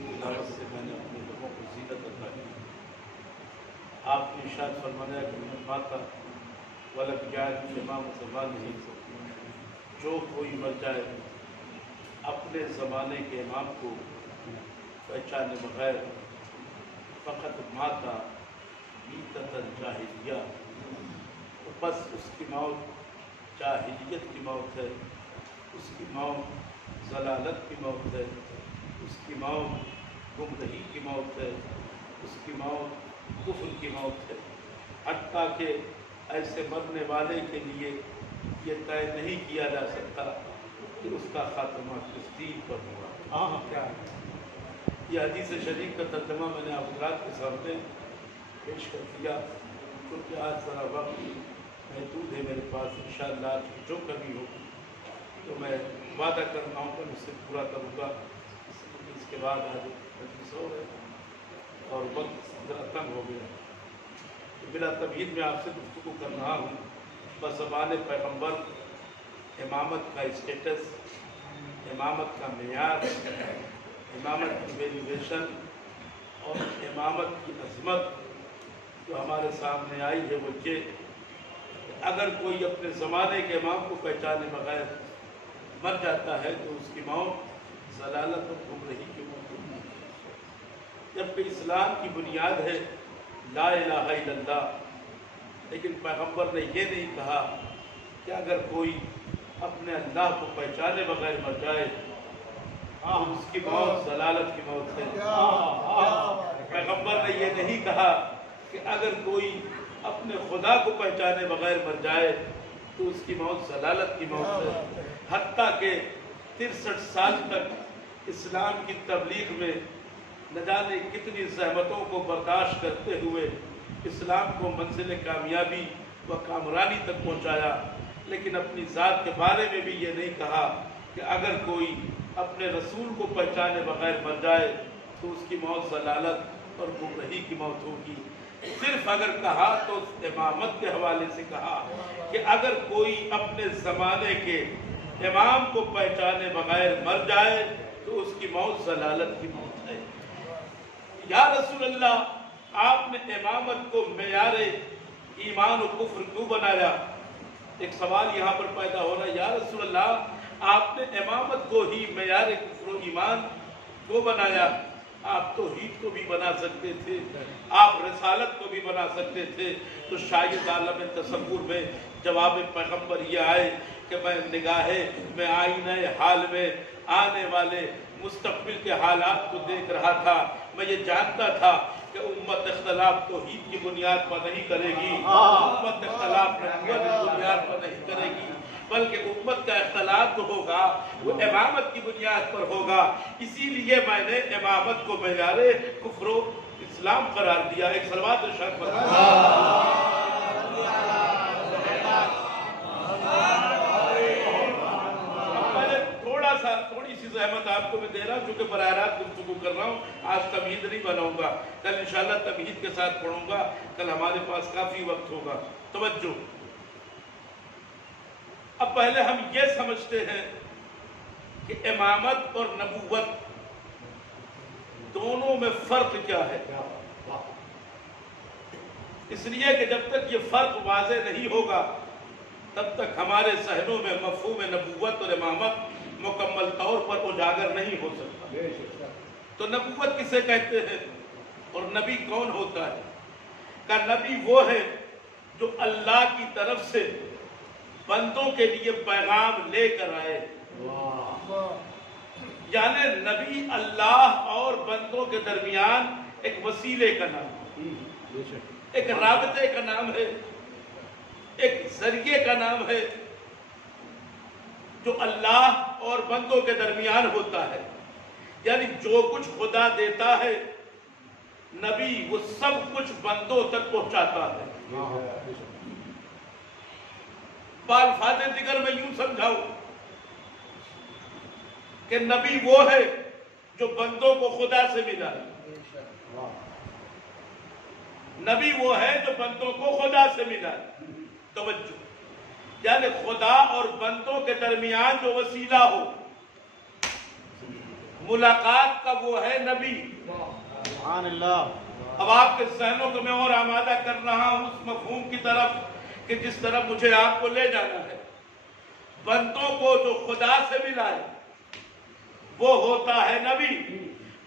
کی تلاوت سے میں نے اپنے لوگوں کو زینت عطا کی۔ آپ نے ارشاد فرمایا کہ من مات ولم یعرف امام زمانہ، جو کوئی مر جائے اپنے زمانے کے امام کو پہچانے بغیر، فقط ماتا میتۃ الجاہلیہ، تو بس اس کی موت جاہلیت کی موت ہے، اس کی موت ضلالت کی موت ہے، اس کی موت گمراہی کی موت ہے، اس کی موت کفر کی موت ہے۔ حتیٰ کہ ایسے مرنے والے کے لیے یہ طے نہیں کیا جا سکتا کہ اس کا خاتمہ کس دین پر ہوا۔ یہ حدیث شریف کا ترجمہ میں نے آپ حضرات کے سامنے پیش کر دیا، کیونکہ آج ذرا وقت محدود ہے میرے پاس۔ انشاءاللہ آج جو کمی ہوگی تو میں وعدہ کرتا ہوں کہ اس سے پورا کروں گا۔ اس کے بعد آج مجلس ہو رہے اور وقت ذرا تنگ ہو گیا، تو بلا تمہید میں آپ سے گفتگو کر رہا ہوں بزبان پیغمبر امامت کا اسٹیٹس، امامت کا معیار، امامت کی ویلیویشن اور امامت کی عظمت جو ہمارے سامنے آئی ہے، وہ یہ کہ اگر کوئی اپنے زمانے کے امام کو پہچانے بغیر مر جاتا ہے تو اس کی موت ضلالت اور گمراہی کی موت ہوتی ہے۔ جبکہ اسلام کی بنیاد ہے لا الہ الا اللہ، لیکن پیغمبر نے یہ نہیں کہا کہ اگر کوئی اپنے اللہ کو پہچانے بغیر مر جائے تو اس کی موت ضلالت کی موت ہے۔ پیغمبر نے یہ نہیں کہا کہ اگر کوئی اپنے خدا کو پہچانے بغیر مر جائے تو اس کی موت ضلالت کی موت ہے۔ حتیٰ کہ 63 سال تک اسلام کی تبلیغ میں نہ جانے کتنی زحمتوں کو برداشت کرتے ہوئے اسلام کو منزل کامیابی و کامرانی تک پہنچایا، لیکن اپنی ذات کے بارے میں بھی یہ نہیں کہا کہ اگر کوئی اپنے رسول کو پہچانے بغیر مر جائے تو اس کی موت ضلالت اور گمراہی کی موت ہوگی۔ صرف اگر کہا تو امامت کے حوالے سے کہا کہ اگر کوئی اپنے زمانے کے امام کو پہچانے بغیر مر جائے تو اس کی موت ضلالت کی موت ہے۔ یا رسول اللہ، آپ نے امامت کو معیار ایمان و کفر کیوں بنایا؟ ایک سوال یہاں پر پیدا ہو رہا ہے، یا رسول اللہ، آپ نے امامت کو ہی معیار کفر و ایمان کیوں بنایا؟ آپ توحید کو بھی بنا سکتے تھے، آپ رسالت کو بھی بنا سکتے تھے۔ تو شاید عالم تصور میں جواب پیغمبر یہ آئے کہ میں آئینہ حال میں آنے والے مستقبل کے حالات کو دیکھ رہا تھا۔ میں یہ جانتا تھا کہ امت اختلاف توحید کی بنیاد پر نہیں کرے گی، امت اختلاف نبوت کی بنیاد پر نہیں کرے گی، بلکہ امت کا اختلاف جو ہوگا وہ امامت کی بنیاد پر ہوگا۔ اسی لیے میں نے امامت کو معیار کفر و اسلام قرار دیا۔ ایک صلوات ارشاد فرمائیں۔ تھوڑی سی زحمت آپ کو میں دے رہا ہوں چونکہ براہ راست گفتگو کر رہا ہوں، آج تمہید نہیں بناؤں گا، کل انشاءاللہ تمہید کے ساتھ پڑھوں گا، کل ہمارے پاس کافی وقت ہوگا۔ توجہ، اب پہلے ہم یہ سمجھتے ہیں کہ امامت اور نبوت دونوں میں فرق کیا ہے، اس لیے کہ جب تک یہ فرق واضح نہیں ہوگا تب تک ہمارے ذہنوں میں مفہوم نبوت اور امامت مکمل طور پر اجاگر نہیں ہو سکتا۔ تو نبوت کسے کہتے ہیں اور نبی کون ہوتا ہے؟ کہ نبی وہ ہے جو اللہ کی طرف سے بندوں کے لیے پیغام لے کر آئے، یعنی نبی اللہ اور بندوں کے درمیان ایک وسیلے کا نام ہے، ایک رابطے کا نام ہے، ایک ذریعے کا نام ہے جو اللہ اور بندوں کے درمیان ہوتا ہے۔ یعنی جو کچھ خدا دیتا ہے نبی وہ سب کچھ بندوں تک پہنچاتا ہے۔ بالفاظ دیگر میں یوں سمجھاؤں کہ نبی وہ ہے جو بندوں کو خدا سے ملا، نبی وہ ہے جو بندوں کو خدا سے ملا۔ توجہ، یعنی خدا اور بندوں کے درمیان جو وسیلہ ہو، ملاقات کا وہ ہے نبی. سبحان اللہ. اب آپ کے ذہنوں کو میں اور آمادہ کر رہا ہوں اس مفہوم کی طرف کہ جس طرف مجھے آپ کو لے جانا ہے. بندوں کو جو خدا سے ملائے وہ ہوتا ہے نبی.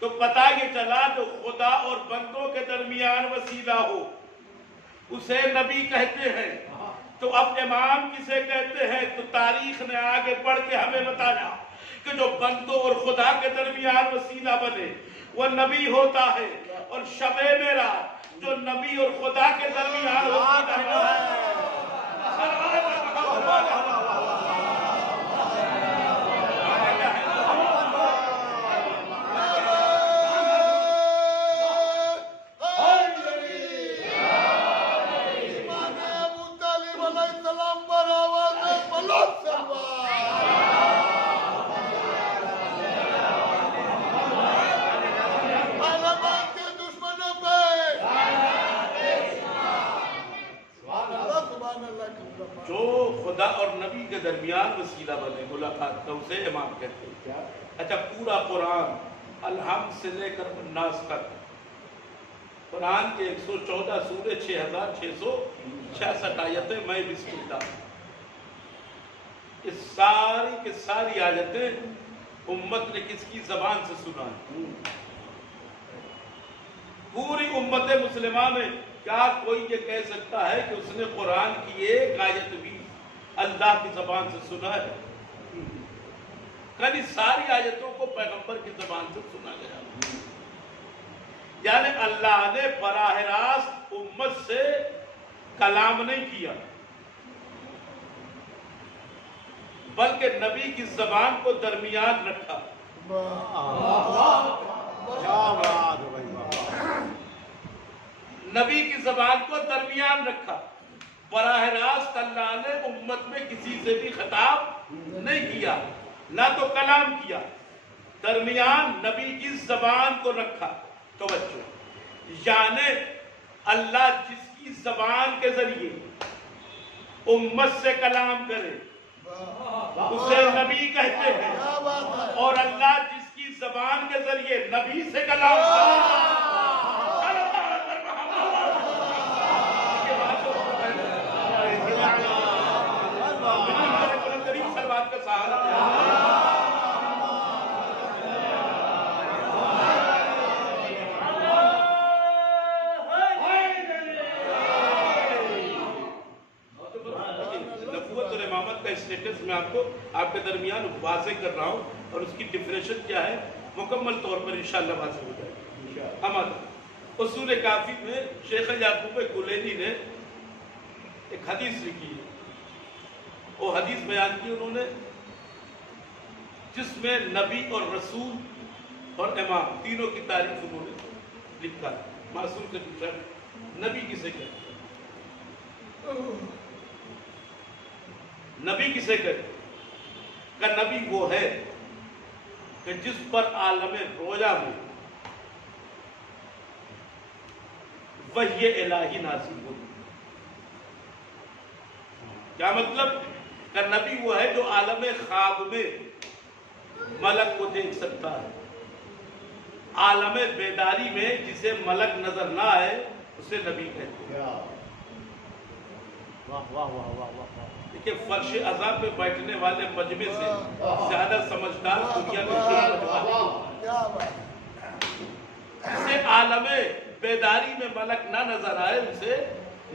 تو پتہ یہ چلا جو خدا اور بندوں کے درمیان وسیلہ ہو اسے نبی کہتے ہیں. تو اب امام کسے کہتے ہیں؟ تو تاریخ نے آگے بڑھ کے ہمیں بتایا کہ جو بندوں اور خدا کے درمیان وسیلہ بنے وہ نبی ہوتا ہے. اور شب معراج جو نبی اور خدا کے درمیان وسیلہ ہے. جو خدا اور نبی کے درمیان وسیلہ بنے ملاقات کا اسے امام کہتے ہیں. اچھا پورا قرآن الحمد سے لے کر الناس تک قرآن کے 114 سورے 6666 آیتیں میں بسم اللہ اس ساری کے ساری آیتیں امت نے کس کی زبان سے سنا ہے؟ پوری امت مسلمہ میں کیا کوئی یہ کہہ سکتا ہے کہ اس نے قرآن کی ایک آیت بھی اللہ کی زبان سے سنا ہے؟ کل ساری آیتوں کو پیغمبر کی زبان سے سنا گیا. یعنی اللہ نے براہ راست امت سے کلام نہیں کیا بلکہ نبی کی زبان کو درمیان رکھا. نبی کی زبان کو درمیان رکھا. براہ راست اللہ نے امت میں کسی سے بھی خطاب نہیں کیا نہ تو کلام کیا. درمیان نبی کی زبان کو رکھا. توجہ یعنی اللہ جس کی زبان کے ذریعے امت سے کلام کرے اسے نبی کہتے ہیں اور اللہ جس کی زبان کے ذریعے نبی سے کلام کرے اسٹیٹس میں آپ کو آپ کے درمیان واضح کر رہا ہوں اور اس کی ڈیفینیشن کیا ہے مکمل طور پر انشاءاللہ واضح ہو جائے گا. ہمارا اصول کافی میں شیخ یعقوب کلینی نے ایک حدیث لکھی ہے. وہ حدیث بیان کی انہوں نے جس میں نبی اور رسول اور امام تینوں کی تعریف انہوں نے لکھا ہے. معصوم سے پوچھا نبی کسے کہتے ہیں؟ نبی کسے کہتے ہیں؟ کہ نبی وہ ہے کہ جس پر عالم رویا میں وحی الہی نازل ہوتی. کیا مطلب؟ کہ نبی وہ ہے جو عالم خواب میں ملک کو دیکھ سکتا ہے. عالم بیداری میں جسے ملک نظر نہ آئے اسے نبی کہتے ہیں. واہ واہ واہ واہ واہ. دیکھیں فرش عزا پہ بیٹھنے والے مجمع سے زیادہ سمجھدار دنیا میں جسے عالم بیداری میں ملک نہ نظر آئے اسے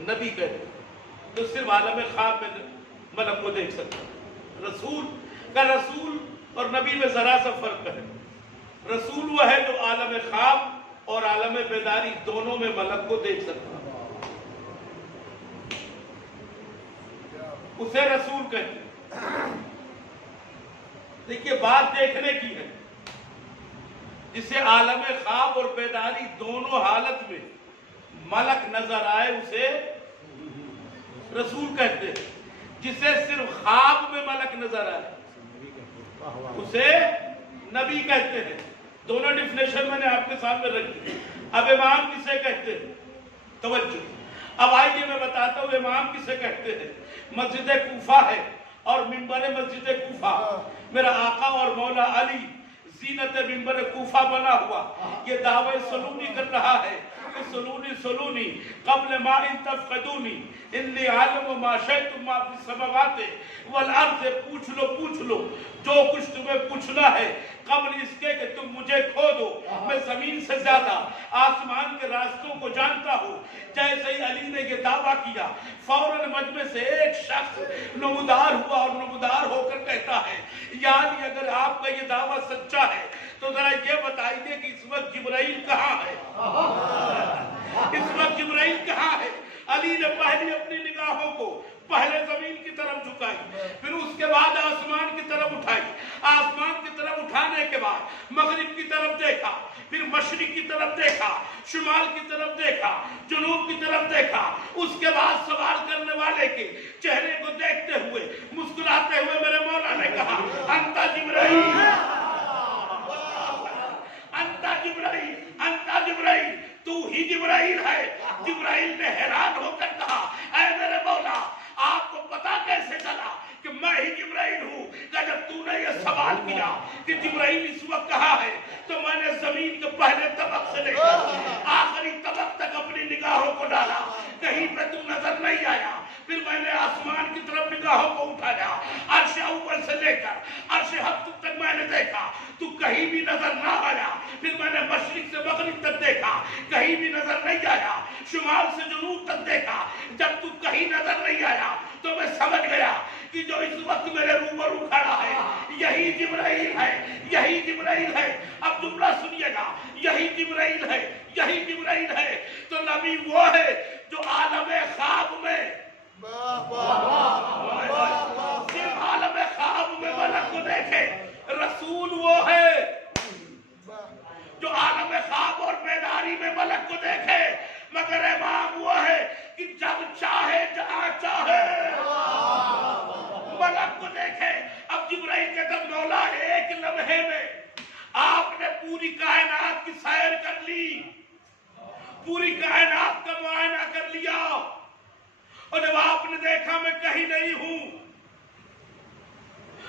نبی کہتے ہیں. تو صرف عالم خواب میں ملک کو دیکھ سکتا ہے. رسول کا رسول اور نبی میں ذرا سا فرق ہے. رسول وہ ہے جو عالم خواب اور عالم بیداری دونوں میں ملک کو دیکھ سکتا ہے. اسے رسول کہتے ہیں. دیکھیے بات دیکھنے کی ہے. جسے عالم خواب اور بیداری دونوں حالت میں ملک نظر آئے اسے رسول کہتے ہیں. جسے صرف خواب میں ملک نظر آئے اسے نبی کہتے ہیں. دونوں ڈیفینیشن میں نے آپ کے سامنے رکھ دی. اب امام کسے کہتے ہیں؟ توجہ. اب آئیے میں بتاتا ہوں امام کسے کہتے ہیں. مسجد کوفہ ہے اور منبر مسجد کوفہ میرا آقا اور مولا علی زینت منبر کوفہ بنا ہوا یہ دعوی سلونی کر رہا ہے سلونی سلونی قبل ما ان تفقدونی انی عالم ما شئتم ما فی السماوات والارض پوچھ لو جو کچھ تمہیں پوچھنا ہے قبل اس کے کہ تم مجھے کھو دو میں زمین سے زیادہ آسمان کے راستوں کو جانتا ہوں جیسے ہی علی نے یہ دعویٰ کیا فوراً مجمع سے ایک شخص نمودار ہوا اور نمودار ہو کر کہتا ہے یا علی اگر آپ کا یہ دعویٰ سچا ہے تو ذرا یہ بتائیے کہ اس وقت جبرائیل کہاں ہے اس وقت جبرائیل کہاں ہے علی نے پہلی اپنی نگاہوں کو پہلے زمین کی طرف جھکائی پھر اس کے بعد آسمان کی طرف اٹھائی آسمان کی طرف اٹھانے کے بعد مغرب کی طرف دیکھا پھر مشرق کی طرف دیکھا شمال کی طرف دیکھا جنوب کی طرف دیکھا اس کے بعد سوال کرنے والے کے چہرے کو دیکھتے ہوئے مسکراتے ہوئے میرے مولا نے کہا انتا جبرائیل انتا جبرائیل انتا جبرائیل تو ہی جبرائیل ہے جبرائیل نے حیران ہو کر کہا اے میرے مولا آپ کو پتا کیسے چلا کہ میں ہی جبرائیل ہوں کہ جب تو نے یہ سوال کیا کہ جبرائیل اس وقت کہاں ہے تو میں نے زمین کے پہلے طبق سے لے کر آخری طبق تک اپنی نگاہوں کو ڈالا کہیں پہ تو نظر نہیں آیا پھر میں نے آسمان کی طرف نگاہوں کو اٹھایا عرش اول سے لے کر عرش حق تک میں نے دیکھا تو کہیں بھی نظر نہ آیا پھر میں نے مشرق سے مغرب تک دیکھا کہیں بھی نظر نہیں آیا شمال سے جنوب تک دیکھا جب تو کہیں نظر نہیں آیا تو میں سمجھ گیا کہ جو اس وقت میرے روبرو کھڑا ہے یہی جبرائیل ہے یہی جبرائیل ہے اب جملہ سنیے گا یہی جبرائیل ہے یہی جبرائیل ہے تو نبی وہ ہے جو عالم خواب میں صرف عالم خواب میں ملک کو دیکھے رسول وہ ہے جو عالم خواب اور بیداری میں ملک کو دیکھے مگر امام وہ ہے کہ جب چاہے جہاں چاہے ملک کو دیکھے اب جبرائیل کہتا مولا ایک لمحے میں آپ نے پوری کائنات کی سیر کر لی پوری کائنات کا معائنہ کر لیا اور جب آپ نے دیکھا میں کہیں نہیں ہوں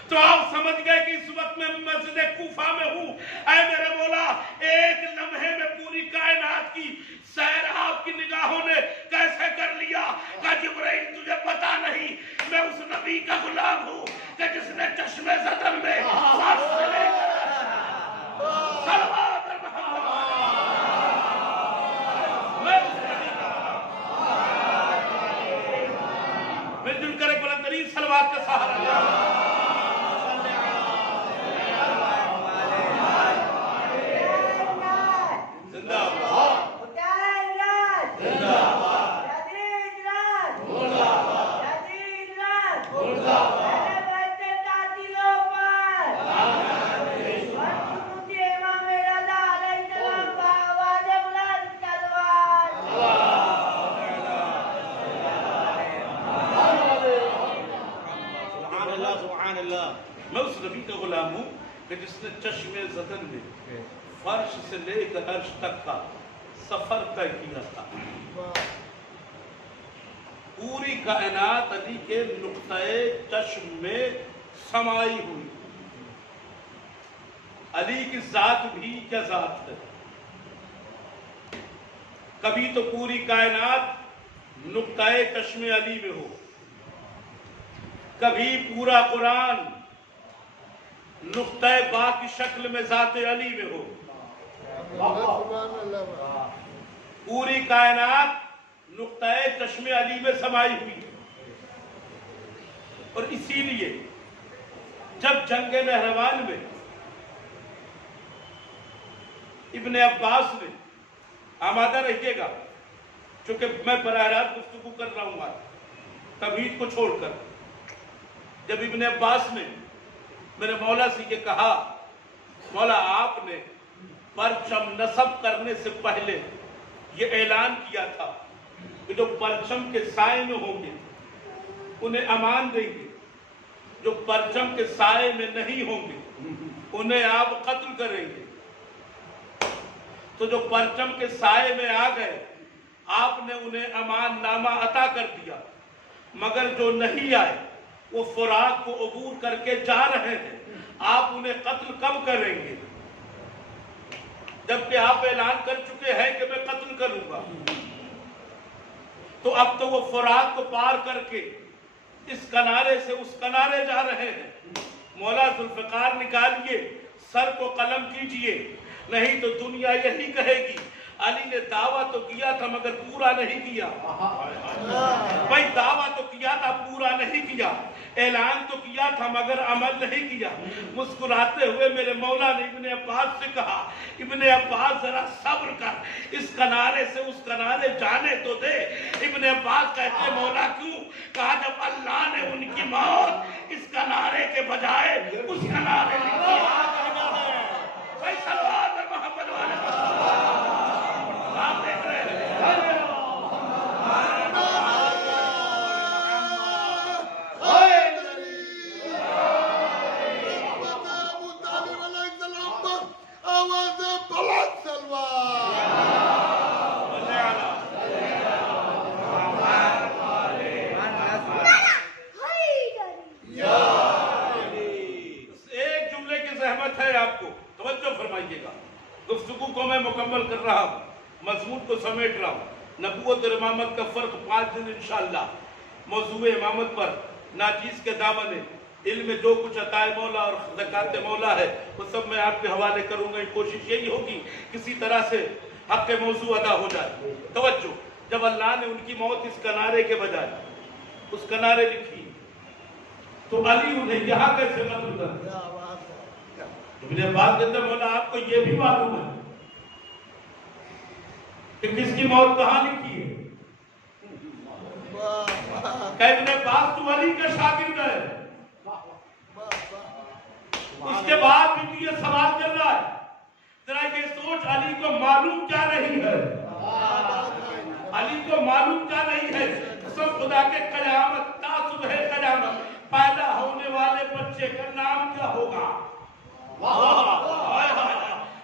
تو آپ سمجھ گئے کہ اس وقت میں مسجد کوفہ میں ہوں اے میرے مولا ایک لمحے میں پوری کائنات کی سیر آپ کی نگاہوں نے کیسے کر لیا کہ جبرائیل تجھے پتا نہیں میں اس نبی کا غلام ہوں کہ جس نے چشمے زدن میں سانس سے لے کر صلوات محمد میں اس نبی کا مل جل کر ایک بلند ترین صلوات کا سہارا لیا میں اس نبی کا غلام ہوں کہ جس نے چشمے زدن میں فرش سے لے کر عرش تک کا سفر طے کیا تھا پوری کائنات علی کے نقطہ چشم میں سمائی ہوئی علی کی ذات بھی کیا ذات ہے کبھی تو پوری کائنات نقطہ چشم علی میں ہو کبھی پورا قرآن نقطہ با کی شکل میں ذات علی میں ہو پوری کائنات نقطہ چشم علی میں سمائی ہوئی اور اسی لیے جب جنگ نہروان میں ابن عباس نے آمادہ رہیے گا چونکہ میں براہ راست گفتگو کر رہا ہوں تمہید کو چھوڑ کر جب ابن عباس نے میرے مولا سے یہ کہا مولا آپ نے پرچم نصب کرنے سے پہلے یہ اعلان کیا تھا کہ جو پرچم کے سائے میں ہوں گے انہیں امان دیں گے جو پرچم کے سائے میں نہیں ہوں گے انہیں آپ قتل کریں گے تو جو پرچم کے سائے میں آ گئے آپ نے انہیں امان نامہ عطا کر دیا مگر جو نہیں آئے وہ فراق کو عبور کر کے جا رہے ہیں آپ انہیں قتل کب کریں گے جبکہ آپ اعلان کر چکے ہیں کہ میں قتل کروں گا. تو اب تو وہ فرات کو پار کر کے اس کنارے سے اس کنارے جا رہے ہیں. مولا ذوالفقار نکالیے، سر کو قلم کیجئے، نہیں تو دنیا یہی کہے گی علی نے دعویٰ تو کیا تھا مگر پورا نہیں کیا. بھائی دعویٰ تو کیا تھا پورا نہیں کیا، اعلان تو کیا تھا مگر عمل نہیں کیا. مسکراتے ہوئے میرے مولا نے ابن عباس سے کہا ابن عباس ذرا صبر کر، اس کنارے سے اس کنارے جانے تو دے. ابن عباس کہتے مولا کیوں؟ کہا جب اللہ نے ان کی موت اس کنارے کے بجائے اس کنارے لکھی ہے. بھائی صلوات محمد والے آپ دیکھ رہے ہیں. گفتگو کو میں مکمل کر رہا ہوں، مضمون کو سمیٹ رہا ہوں. نبوت اور امامت کا فرق 5 دن انشاءاللہ. موضوع امامت پر ناچیز کے دامن علم میں جو کچھ عطائے مولا اور زکات مولا ہے وہ سب میں آپ کے حوالے کروں گا. کوشش یہی ہوگی کسی طرح سے حق موضوع ادا ہو جائے. توجہ، جب اللہ نے ان کی موت اس کنارے کے بجائے اس کنارے لکھی تو علی انہیں یہاں کیسے قتل کر؟ ابن عباس کہتے ہیں مولا آپ کو یہ بھی معلوم ہے کہ کس کی موت کہاں لکھی ہے؟ کہ ابن عباس تو علی کا شاگرد ہے. اس کے بعد بھی یہ سوال چل رہا ہے، ذرا یہ سوچ علی کو معلوم کیا نہیں ہے؟ علی کو معلوم کیا نہیں ہے؟ قسم خدا کے قیامت تا صبح قیامت پیدا ہونے والے بچے کا نام کیا ہوگا؟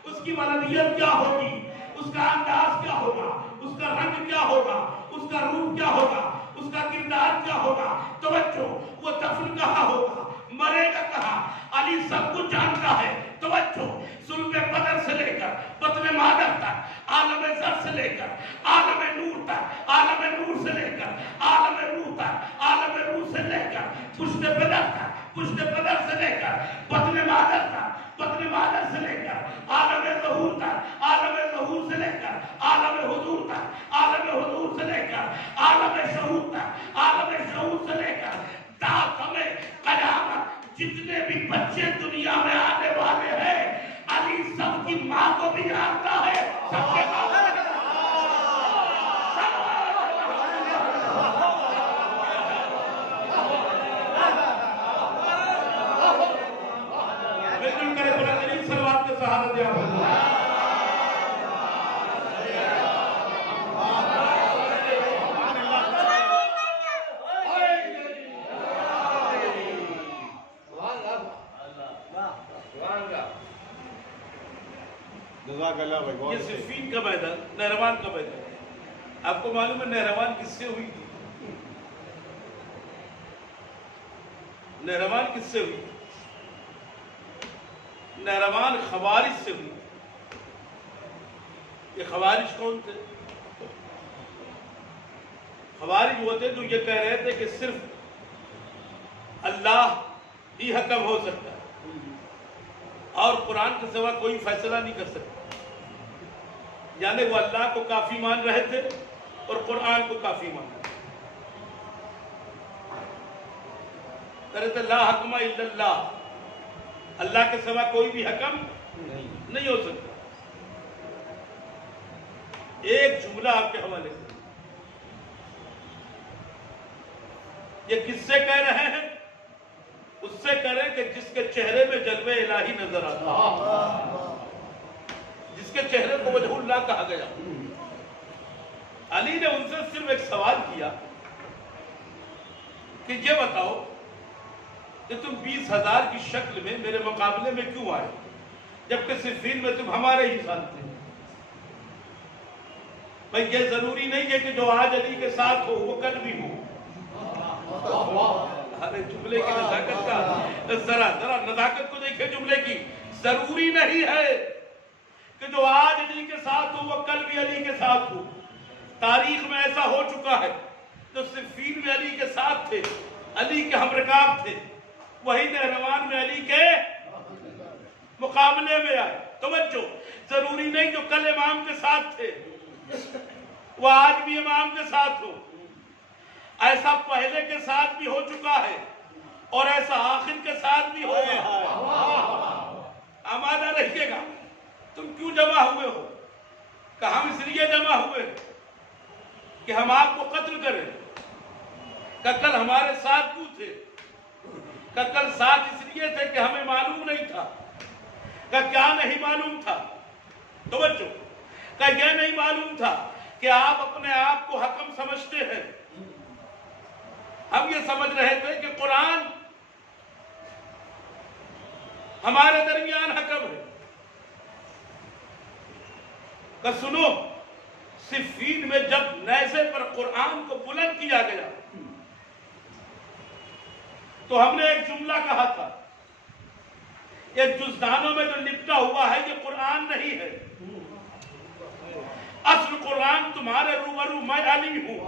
اس کی ولدیت کیا ہوگی؟ اس کا انداز کیا ہوگا؟ اس کا رنگ کیا ہوگا؟ اس کا روپ کیا ہوگا؟ اس کا کردار کیا ہوگا؟ توجہ، وہ دفن کہاں ہوگا؟ مرے گا کہاں؟ علی سب کچھ جانتا ہے. توجہ، صلب بدر سے لے کر بطن مادر تک، عالم زر سے لے کر عالم نور تک، عالم نور سے لے کر عالم روح تک، عالم روح سے لے کر پشت بدر تک، پشت بدر سے لے کر بطن مادر تک، بطن مادر سے لے کر عالم ظہور تک، عالم ظہور سے لے کر عالم حضور تک، عالم حضور سے لے کر عالم شہود تک، عالم شہود سے لے کر ہمیں قیامت جتنے بھی بچے دنیا میں آنے والے ہیں علی سب کی ماں کو بھی جانتا ہے، سب کے ماں کو بھی سلوات کے سہارا دیا یہ صفین کا میدان، نہروان کا میدان. آپ کو معلوم ہے نہروان کس سے ہوئی تھی؟ نہروان کس سے ہوئی؟ نہروان خوارج سے ہوئی. یہ خوارج کون تھے؟ خوارج وہ تھے جو یہ کہہ رہے تھے کہ صرف اللہ ہی حکم ہو سکتا ہے اور قرآن کے سوا کوئی فیصلہ نہیں کر سکتا. یعنی وہ اللہ کو کافی مان رہے تھے اور قرآن کو کافی مان رہے تھے. کہتے لا حکم الا اللہ، اللہ کے سوا کوئی بھی حکم نہیں ہو سکتا. ایک جملہ آپ کے حوالے سے، یہ کس سے کہہ رہے ہیں؟ اس سے کہہ رہے ہیں کہ جس کے چہرے میں جلوہ الہی نظر آتا، جس کے چہرے کو وجہ اللہ کہا گیا. علی نے ان سے صرف ایک سوال کیا کہ یہ بتاؤ کہ تم 20,000 کی شکل میں میرے مقابلے میں کیوں آئے جبکہ صفین میں تم ہمارے ہی ساتھ تھے؟ بھئی یہ ضروری نہیں ہے کہ جو آج علی کے ساتھ ہو وہ کل بھی ہو. ارے جملے کی نزاکت کا ذرا نزاکت کو دیکھیں. جملے کی ضروری نہیں ہے کہ جو آج علی کے ساتھ ہو وہ کل بھی علی کے ساتھ ہو. تاریخ میں ایسا ہو چکا ہے، جو صفین میں علی کے ساتھ تھے، علی کے ہمرکاب تھے، وہی نہروان میں علی کے مقابلے میں آئے. توجہ، ضروری نہیں جو کل امام کے ساتھ تھے وہ آج بھی امام کے ساتھ ہو. ایسا پہلے کے ساتھ بھی ہو چکا ہے اور ایسا آخر کے ساتھ بھی ہوگا. آمادہ رہیے گا. تم کیوں جمع ہوئے ہو؟ کہ ہم اس لیے جمع ہوئے کہ ہم آپ کو قتل کریں. کہ کل ہمارے ساتھ کیوں تھے؟ کہ کل ساتھ اس لیے تھے کہ ہمیں معلوم نہیں تھا. کہ کیا نہیں معلوم تھا؟ توجہ، کہ یہ نہیں معلوم تھا کہ آپ اپنے آپ کو حکم سمجھتے ہیں. ہم یہ سمجھ رہے تھے کہ قرآن ہمارے درمیان حکم ہے. کہ سنو، صفین میں جب نیزے پر قرآن کو بلند کیا گیا تو ہم نے ایک جملہ کہا تھا، یہ جزدانوں میں جو لپٹا ہوا ہے یہ قرآن نہیں ہے. اصل قرآن تمہارے روبرو میں علی ہوں.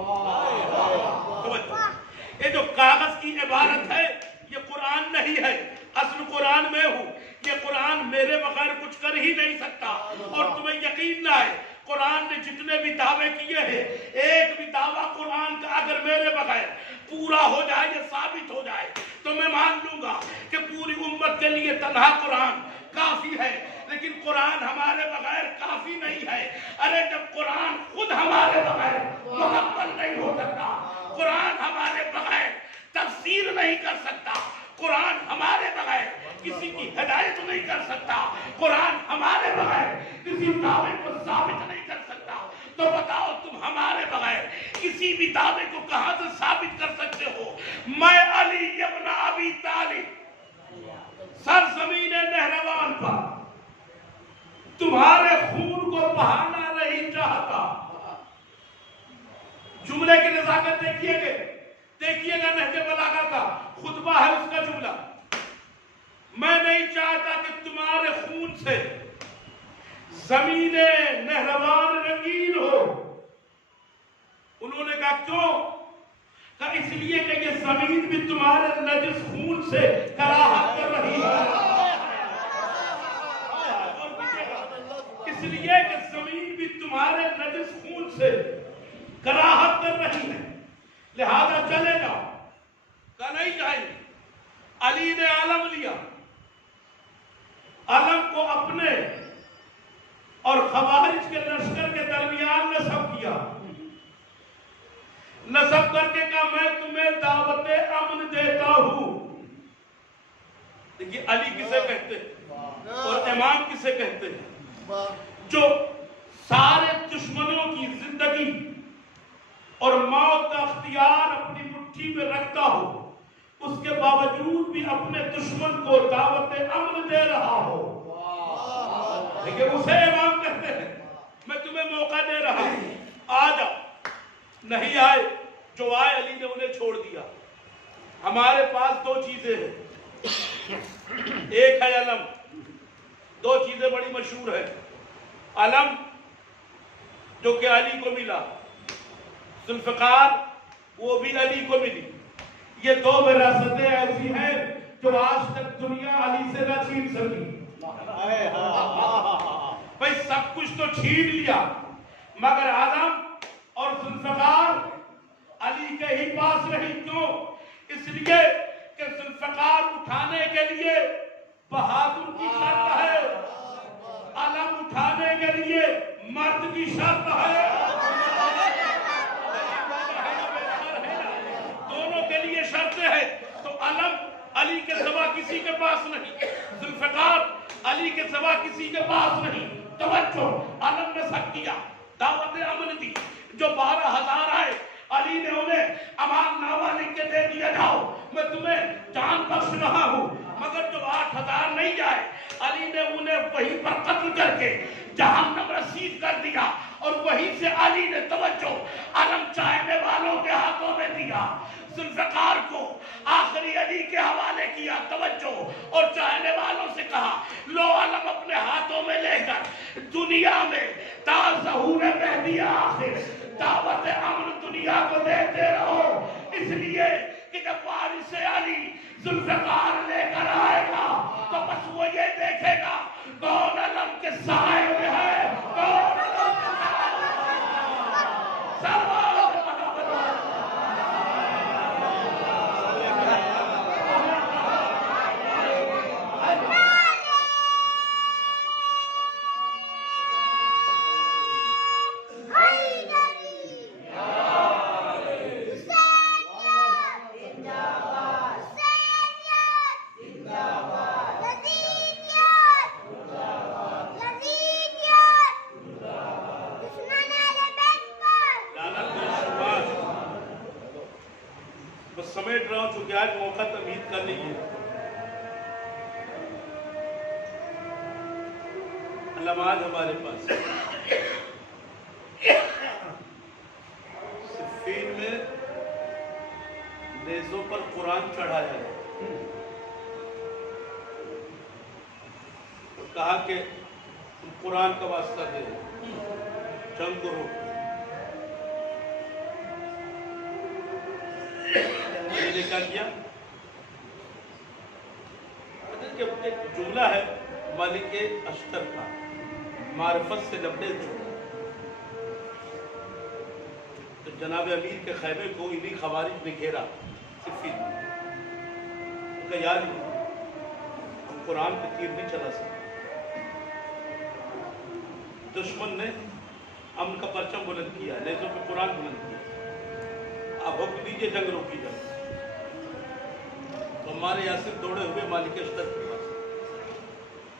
یہ جو کاغذ کی عبارت ہے یہ قرآن نہیں ہے. اصل قرآن میں ہوں. یہ قرآن میرے بغیر کچھ کر ہی نہیں سکتا. اور تمہیں یقین نہ ہے، قرآن نے جتنے بھی دعوے کیے ہیں، ایک بھی دعویٰ قرآن کا اگر میرے بغیر پورا ہو جائے، یہ ثابت ہو جائے، تو میں مان لوں گا کہ پوری امت کے لیے تنہا قرآن کافی ہے. لیکن قرآن ہمارے بغیر کافی نہیں ہے. ارے جب قرآن خود ہمارے بغیر مکمل نہیں ہو سکتا، قرآن ہمارے بغیر تفسیر نہیں کر سکتا، قرآن ہمارے بغیر کسی کی ہدایت نہیں کر سکتا، قرآن ہمارے بغیر کسی دعوے کو ثابت نہیں کر سکتا، تو بتاؤ تم ہمارے بغیر کسی بھی دعوے کو کہاں سے ثابت کر سکتے ہو؟ میں علی ابن ابی طالب سرزمین نہروان پر تمہارے خون کو بہانا نہیں چاہتا. جملے کی نزاکت دیکھیے گا نہج بلاغہ کا خطبہ ہے اس کا جملہ. میں نہیں چاہتا کہ تمہارے خون سے زمین نہروان رنگین ہو. انہوں نے کہا کیوں؟ کہ اس لیے کہ یہ زمین بھی تمہارے نجس خون سے کراہت کر رہی ہے. اس لیے کہ زمین بھی تمہارے نجس خون سے کراہت کر رہی ہے، لہذا چلے جاؤ. کہ نہیں جائیں. علی نے علم لیا، علم کو اپنے اور خوارج کے لشکر کے درمیان نصب کیا. نصب کر کے کہا میں تمہیں دعوت امن دیتا ہوں. دیکھیے علی کسے کہتے ہیں اور امام کسے کہتے ہیں؟ جو سارے دشمنوں کی زندگی اور موت کا اختیار اپنی مٹھی میں رکھتا ہو، اس کے باوجود بھی اپنے دشمن کو دعوت امن دے رہا ہو. لیکن اسے امام کہتے ہیں. میں تمہیں موقع دے رہا ہوں، آ جاؤ. نہیں آئے. جو آئے علی نے انہیں چھوڑ دیا. ہمارے پاس دو چیزیں ہیں، ایک ہے علم. دو چیزیں بڑی مشہور ہیں. علم جو کہ علی کو ملا، ذوالفقار وہ بھی علی کو ملی. یہ دو وراثتیں ایسی ہیں جو آج تک دنیا علی سے نہ چھین سکی. بھائی سب کچھ تو چھین لیا مگر علم اور ذوالفقار علی کے ہی پاس رہی. کیوں؟ اس لیے کہ ذوالفقار اٹھانے کے لیے بہادر کی شرط ہے، علم اٹھانے کے لیے مرد کی شرط ہے. دونوں کے لیے شرطیں ہیں. تو علم علی کے سوا کسی کے پاس نہیں، ذوالفقار علی کے سوا کسی کے پاس نہیں. توجہ، علم نے سب کیا، دعوت امن دی. جو 12,000 آئے علی نے انہیں امان نامہ لکھ کے دے دیا، جاؤ میں تمہیں جان بخش رہا ہوں. مگر جو 8,000 نہیں آئے علی نے انہیں وہیں پر قتل کر کے جہنم رسید کر دیا. اور وہیں سے علی نے توجہ علم چاہنے والوں کے ہاتھوں میں دیا. ذوالفقار کو آخری علی کے حوالے کیا، توجہ، اور چاہنے والوں سے کہا لو علم اپنے ہاتھوں میں لے کر دنیا میں تا ظہور مہدی آخر دعوت امن دنیا کو دیتے رہو، اس لیے کہ جب وارث علی ذوالفقار لے کر آئے گا تو بس وہ یہ دیکھے گا کون علم کے سائے میں ہے، کون علم کے سائے میں ہے۔ سمیٹ رہا ہوں چونکہ آج موقع تمہید کر لیجیے۔ علامات ہمارے پاس صفین میں نیزوں پر قرآن چڑھایا ہے اور کہا کہ تم قرآن کا واسطہ دے جنگ کو روکو۔ نے کیا کیا؟ ایک جملہ ہے مالک اشتر کا، معرفت سے لبریز جملہ، تو جناب امیر کے خیمے کو انہی خوارج نے گھیرا صفین میں، ان کا یاد ہی ہم قرآن پہ تیر نہیں چلا سکتے۔ دشمن نے امن کا پرچم بلند کیا، نیزوں پہ قرآن بلند کیا، اب حکم دیجئے جنگ روکی جائے۔ تو ہمارے یاسر دوڑے ہوئے مالک اشتر کے پاس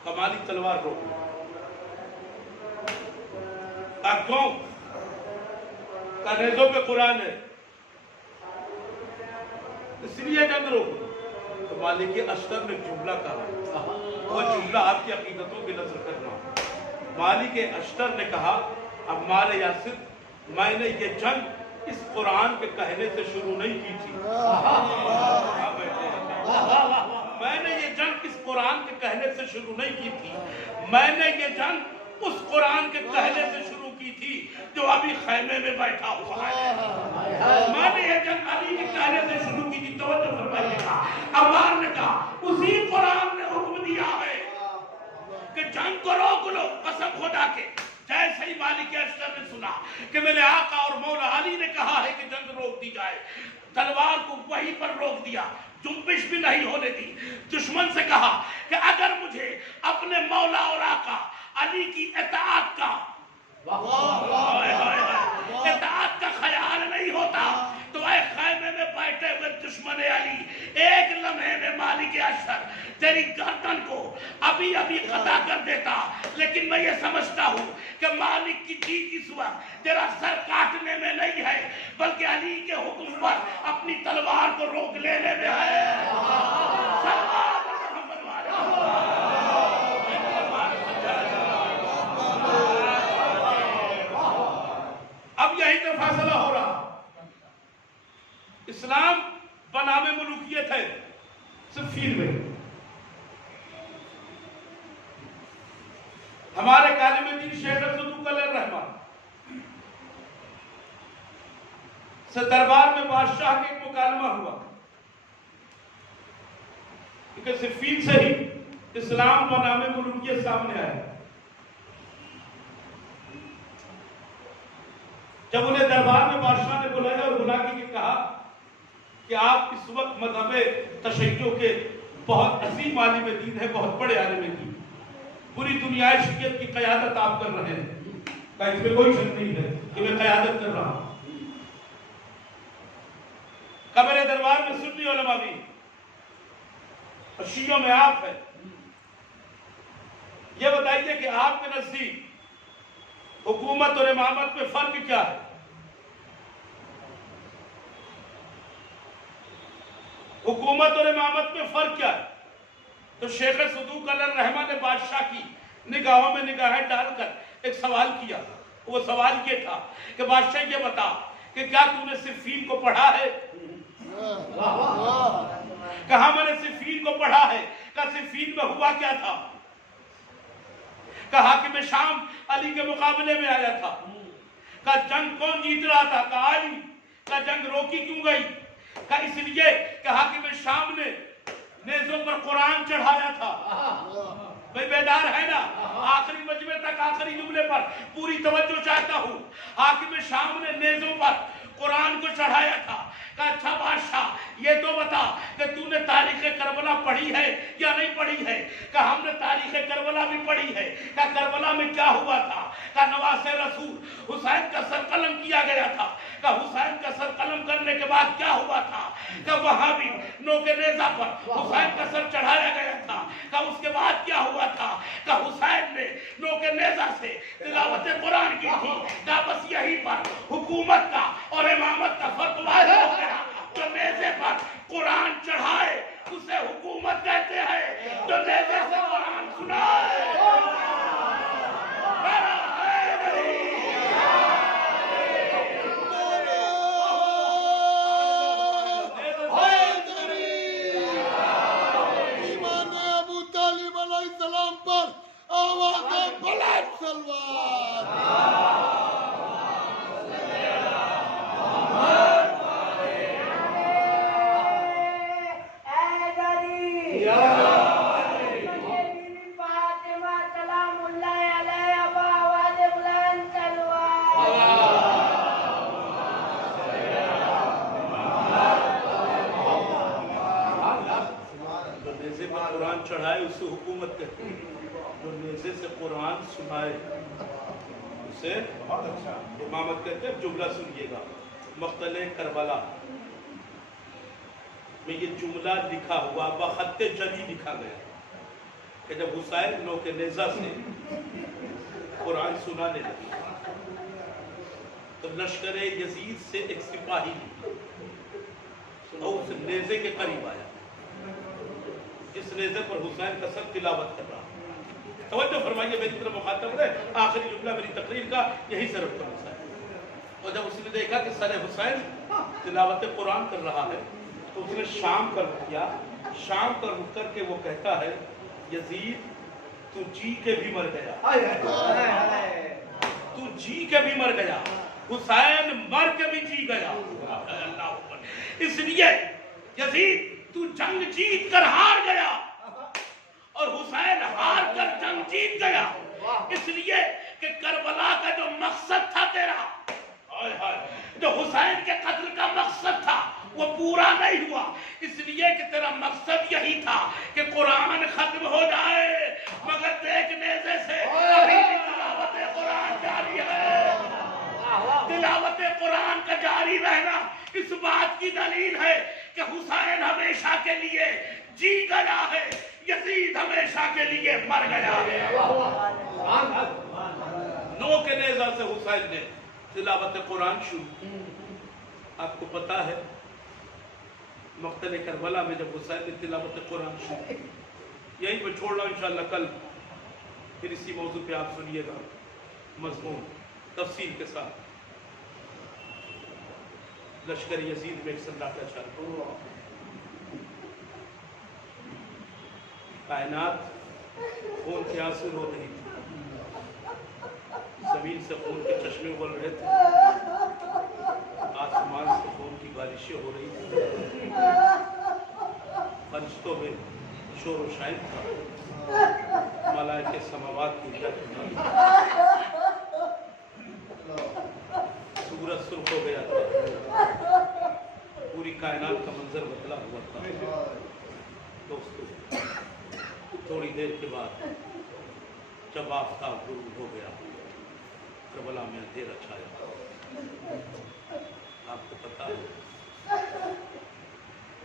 کمالی تلوار روک کیوں؟ کا نیزوں پہ قرآن ہے اس لیے جنگ روک۔ تو مالک اشتر نے جملہ کہا، وہ جملہ آپ کی عقیدتوں کی نظر کرنا۔ مالک اشتر نے کہا ہمارے یاسر میں نے یہ جنگ اس قرآن کے کہنے سے شروع نہیں کی تھی، میں نے یہ جنگ اس قرآن کے کہنے سے شروع نہیں کی تھی، میں نے یہ جنگ اس قرآن کے کہنے سے شروع کی تھی جو ابھی خیمے میں بیٹھا ہوا ہے۔ میں نے یہ جنگ علی کے کہنے سے شروع کی تھی، توجہ فرمائیے گا۔ عمار نے کہا اسی قرآن نے حکم دیا ہے کہ جنگ کو روک لو، قسم خدا کے جیسے ہی مالک اشتر نے سنا کہ میرے آقا اور مولا علی نے کہا ہے کہ جنگ روک دی جائے، تلوار کو وہیں پر روک دیا، جنبش بھی نہیں ہونے دی۔ دشمن سے کہا کہ اگر مجھے اپنے مولا اور آقا علی کی اطاعت کا اطاعت کا خیال نہیں ہوتا تو اے خیمے میں بیٹھے ہوئے دشمن علی ایک لمحے میں مالک اشتر تیری گردن کو ابھی ابھی قطع کر دیتا، لیکن میں یہ سمجھتا ہوں کہ مالک کی جیت اس وقت تیرا سر کاٹنے میں نہیں ہے بلکہ علی کے حکم پر اپنی تلوار کو روک لینے میں ہے۔ اب یہی تو فیصلہ ہو رہا، اسلام بنام ملوکیت ہے صفین میں۔ ہمارے کالم دین شیخ صدوق علیہ الرحمن سے دربار میں بادشاہ کا ایک مکالمہ ہوا کیونکہ صفین سے ہی اسلام بنام ملوکیت سامنے آیا۔ جب انہیں دربار میں بادشاہ نے بلایا اور بلا کے کہا کہ آپ اس وقت مذہب تشیع کے بہت عظیم عالم دین ہے، بہت بڑے عالم دین، پوری دنیا شریعت کی قیادت آپ کر رہے ہیں، کہ اس میں کوئی شک نہیں ہے کہ میں قیادت کر رہا ہوں۔ کہ میرے دربار میں سنی علماء بھی اور شیعوں میں آپ ہے، یہ بتائیے کہ آپ کے نزدیک حکومت اور امامت میں فرق کیا ہے؟ حکومت اور امامت میں فرق کیا ہے؟ تو شیخ صدوق علیہ الرحمن نے بادشاہ کی نگاہوں میں نگاہیں ڈال کر ایک سوال کیا۔ وہ سوال یہ تھا کہ بادشاہ یہ بتا کہ کیا تو نے صفین کو پڑھا ہے؟ کہا میں نے صفین کو پڑھا ہے، کہا صفین میں ہوا کیا تھا؟ کہا کہ میں شام علی کے مقابلے میں آیا تھا۔ کہا جنگ کون جیت رہا تھا؟ کہا علی۔ کہا جنگ روکی کیوں گئی؟ کہا اس لیے کہا کہ میں شام نے نیزوں پر قرآن چڑھایا تھا۔ بھئی بیدار ہے نا؟ آخری مجمع تک آخری جملے پر پوری توجہ چاہتا ہوں۔ حاکم شام نے نیزوں پر قرآن کو چڑھایا تھا۔ کہا اچھا بادشاہ یہ تو بتا کہ تو نے تاریخ کربلا پڑھی ہے یا نہیں پڑھی ہے؟ کہا ہم نے تاریخ کربلا بھی پڑھی ہے۔ کہا کربلا میں کیا ہوا تھا؟ کہا نواز رسول حسین کا سر قلم کیا گیا تھا۔ کہا حسین کا سر قلم کرنے کے بعد کیا ہوا تھا؟ کہا وہاں بھی نوک نیزہ پر حسین کا سر چڑھایا گیا تھا۔ کہا اس کے بعد کیا ہوا تھا؟ کہا حسین نے نوک نیزہ سے تلاوت قرآن کی تھی۔ کہا بس یہی پر حکومت کا اور امامت کا فرق واضح ہو گیا۔ جو نیزے پر قرآن چڑھائے اسے حکومت کہتے ہیں، جو نیزے سے قرآن سنائے ایمان ابو طالب علیہ السلام پر آواز بلند سلوات۔ قرآن چڑھائے اسے حکومت کہتے ہیں، جو نیزے سے قرآن سنائے اسے امامت کہتے ہیں۔ جملہ سنیے گا، مقتل کربلا میں یہ جملہ لکھا ہوا بخط جلی لکھا گیا کہ جب حسین نوک نیزہ سے قرآن سنانے لگے تو لشکر یزید سے ایک سپاہی نکلا اور اس نیزے کے قریب آیا، جس نیزے پر حسین کا سر تلاوت کر رہا۔ توجہ فرمائیے، میری طرف مخاطب ہے، آخری جملہ میری تقریر کا یہی سر حسین۔ اور جب اس نے دیکھا کہ سر حسین تلاوت قرآن کر رہا ہے تو اس نے شام کا رخ کیا۔ شام کا رخ کر کے وہ کہتا ہے یزید تو جی کے بھی مر گیا، تو جی کے بھی مر گیا، حسین مر کے بھی جی گیا۔ اس لیے یزید تو جنگ جیت کر ہار گیا اور حسین ہار کر جنگ جیت گیا، اس لیے کہ کربلا کا جو مقصد تھا تیرا، جو حسین کے قتل کا مقصد تھا وہ پورا نہیں ہوا، اس لیے کہ تیرا مقصد یہی تھا کہ قرآن ختم ہو جائے، مگر دیکھ نیزے سے ابھی بھی تلاوت قرآن جاری ہے۔ تلاوت قرآن کا جاری رہنا اس بات کی دلیل ہے کہ حسین ہمیشہ کے لیے جی گیا ہے، یزید ہمیشہ کے لیے مر گیا ہے۔ نو کے نیزہ سے حسین نے تلاوت قرآن شروع۔ آپ کو پتا ہے مقتل کربلا میں جب حسین نے تلاوت قرآن شروع، یہیں پہ چھوڑ رہا ہوں انشاءاللہ، کل پھر اسی موضوع پہ آپ سنیے گا مضمون تفصیل کے ساتھ۔ لشکر یزید میں ایک سناٹا چھا گیا، کائنات خون کے آنسو رو رہی تھی، زمین سے خون کے چشمے ابل رہے تھے، آسمان سے خون کی بارشیں ہو رہی تھی، فرشتوں میں شور و شائن تھا، ملائکہ سماوات کی جد، سورج سرخ ہو گیا تھا، پوری کائنات کا منظر بدلا ہوا تھا۔ دوستو تھوڑی دیر کے بعد جب آفتاب غروب ہو گیا، کربلا میں اندھیرا چھایا۔ آپ کو پتا ہے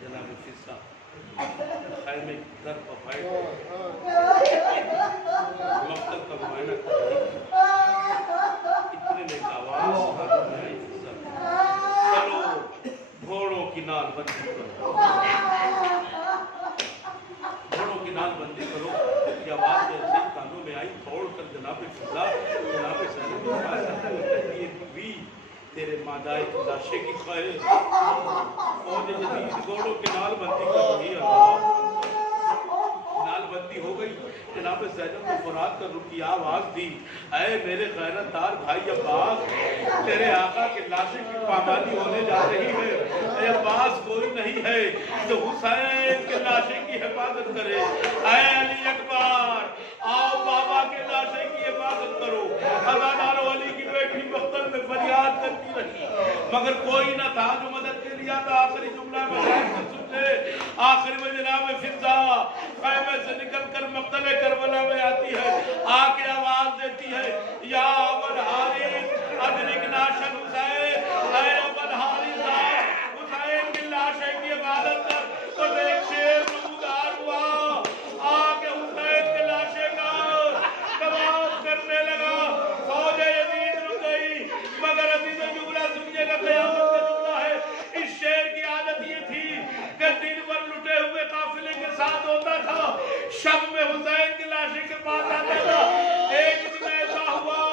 جناب فضا خیمے کی در پر بیٹھ مقتل کا معائنہ کر رہی تھی، اتنے میں ایک آواز حاضر میں آئی، فضا چلو گھوڑوں کی نال بندی کرو، گھوڑوں کی نال بندی کرو۔ یہ آواز جیسے کانوں میں آئی، دوڑ کر جناب فضا جناب زینب کہتی ہے بھی تیرے مادائی کی لاشے کی خواہش فوج جدید گھوڑوں کی نال بندی کر رہی ہے اللہ نال بندی ہو گئی جناب زینب کو فرات کر رکی آواز دی اے میرے غیرت دار بھائی عباس تیرے آقا کے لاشیں کی پامالی ہونے جا رہی ہے اے عباس کوئی نہیں ہے جو حسین کے لاشیں کی حفاظت کرے اے علی اکبر آؤ بابا کے لاشیں کی حفاظت کرو ازادار علی کی بیٹی مقتل میں فریاد کرتی رہی مگر کوئی نہ تھا جو مدد کے لیا تھا آخری جملہ مشاہد سے سن لے آخر میں جناب فضا خیمے سے نکل کر مقتل کربلا میں آتی ہے آ کے آواز دیتی ہے یا ابن حارث ادرک ناشن حسین اے ابن حارث حسین کی لاشیں کی عبادت کر تو ایک شیر نمودار ہوا آ کے حسین کی لاشیں کا تمام کرنے لگا فوج یزید رک گئی مگر عزیز جملہ سنیے گا قیامت کا جملہ ہے اس شیر کی عادت یہ تھی کہ دن بھر لٹے ہوئے قافلے کے ساتھ ہوتا تھا شب میں حسین کی لاشیں کے پاس آتا تھا ایک دن ایسا ہوا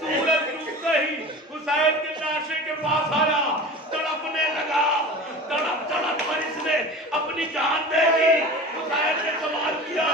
سورج ڈوبتے ہی حسین کی لاشیں کے پاس آیا تڑپنے لگا تڑپ تڑپ کر اس نے اپنی جان دے دی حسین نے سوال کیا